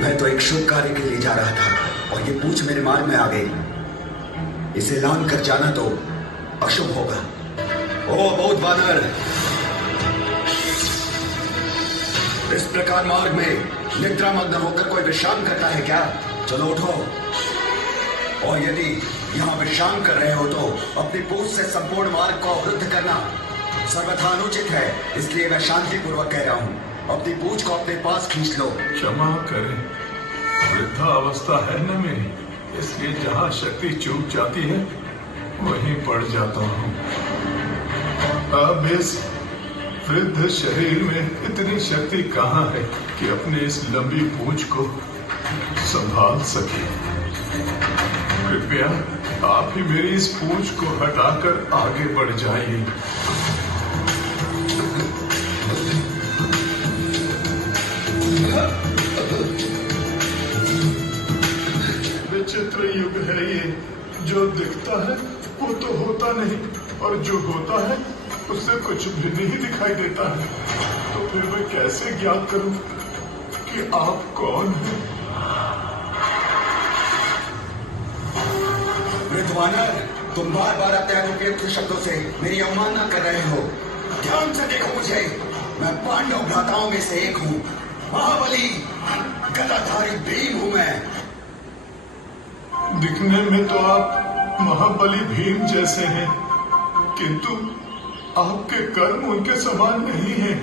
मैं तो एक शुभ कार्य के लिए जा रहा था और ये पूछ मेरे मार्ग में आ गई। इसे लांघ कर जाना तो अशुभ होगा। ओ बौद्ध वानर, इस प्रकार मार्ग में निद्रामग्न होकर कोई विश्राम करता है क्या? चलो उठो, और यदि यहाँ विश्राम कर रहे हो तो अपनी पूछ से संपूर्ण मार्ग को अवरुद्ध करना सर्वथा अनुचित है। इसलिए मैं शांति पूर्वक कह रहा हूँ, अपनी पूछ को अपने पास खींच लो। क्षमा करें, वृद्धा अवस्था है न मेरी, इसलिए जहाँ शक्ति चूक जाती है वहीं पड़ जाता हूँ। अब इस वृद्ध शरीर में इतनी शक्ति कहाँ है कि अपने इस लंबी पूंछ को संभाल सके। कृपया आप ही मेरी इस पूंछ को हटाकर आगे बढ़ जाइए। विचित्र युग है ये, जो दिखता है वो तो होता नहीं, और जो होता है उससे कुछ भी नहीं दिखाई देता है। तो फिर मैं कैसे ज्ञात करूं कि आप कौन हैं? वृद्धवानर, तुम बार बार अपने अनुपयुक्त शब्दों से मेरी अवमानना कर रहे हो। ध्यान से देखो मुझे, मैं पांडव भ्राताओं में से एक हूँ, महाबली गदाधारी भीम हूँ मैं। दिखने में तो आप महाबली भीम जैसे हैं, किंतु आपके कर्म उनके समान नहीं हैं।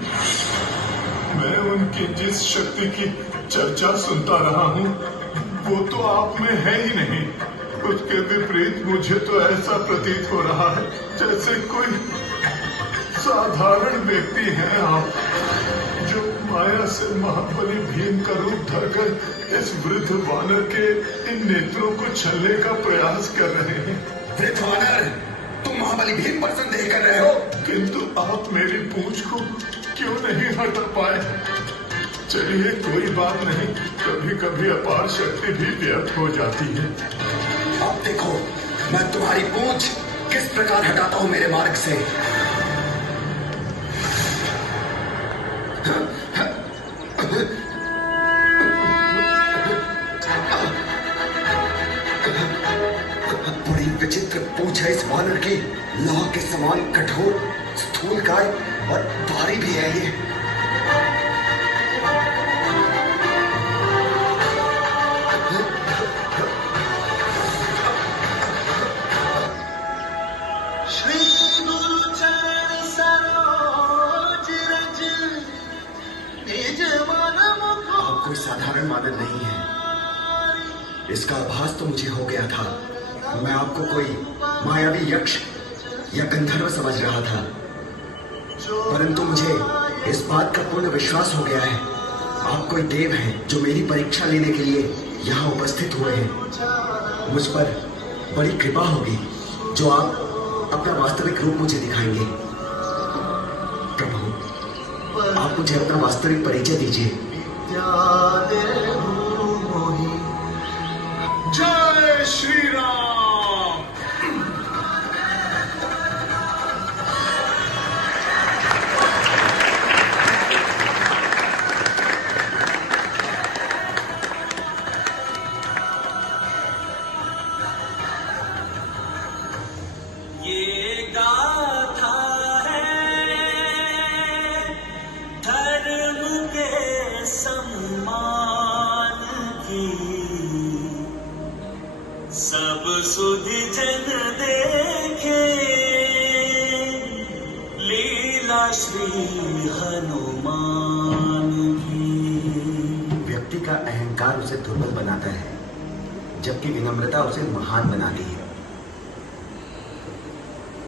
मैं उनकी जिस शक्ति की चर्चा सुनता रहा हूँ वो तो आप में है ही नहीं। उसके विपरीत मुझे तो ऐसा प्रतीत हो रहा है जैसे कोई साधारण व्यक्ति हैं आप, जो माया से महाबली भीम का रूप धरकर इस वृद्ध वानर के इन नेत्रों को छलने का प्रयास कर रहे हैं। वृद्ध वानर, तुम महाबली भीम पर संदेह कर रहे हो? किंतु आप मेरी पूंछ को क्यों नहीं हटा पाए? चलिए कोई बात नहीं, कभी कभी अपार शक्ति भी व्यर्थ हो जाती है। अब देखो मैं तुम्हारी पूंछ किस प्रकार हटाता हूँ मेरे मार्ग से। बड़ी विचित्र पूंछ है इस वानर की, लोहा के समान कठोर, स्थूलकाय और भारी भी है ये। कोई साधारण वानर नहीं है, इसका आभास तो मुझे हो गया था। मैं आपको कोई मायावी यक्ष या गंधर्व समझ रहा था, परंतु मुझे इस बात का पूर्ण विश्वास हो गया है, आप कोई देव हैं जो मेरी परीक्षा लेने के लिए यहाँ उपस्थित हुए हैं। मुझ पर बड़ी कृपा होगी जो आप अपना वास्तविक रूप मुझे दिखाएंगे। प्रभु, आप मुझे अपना वास्तविक परिचय दीजिए। जय श्री राम। ये गाथा है धर्म के सम्मान की, सब सुधि जन देखे लीला श्री हनुमान की। व्यक्ति का अहंकार उसे दुर्बल बनाता है, जबकि विनम्रता उसे महान बनाती है।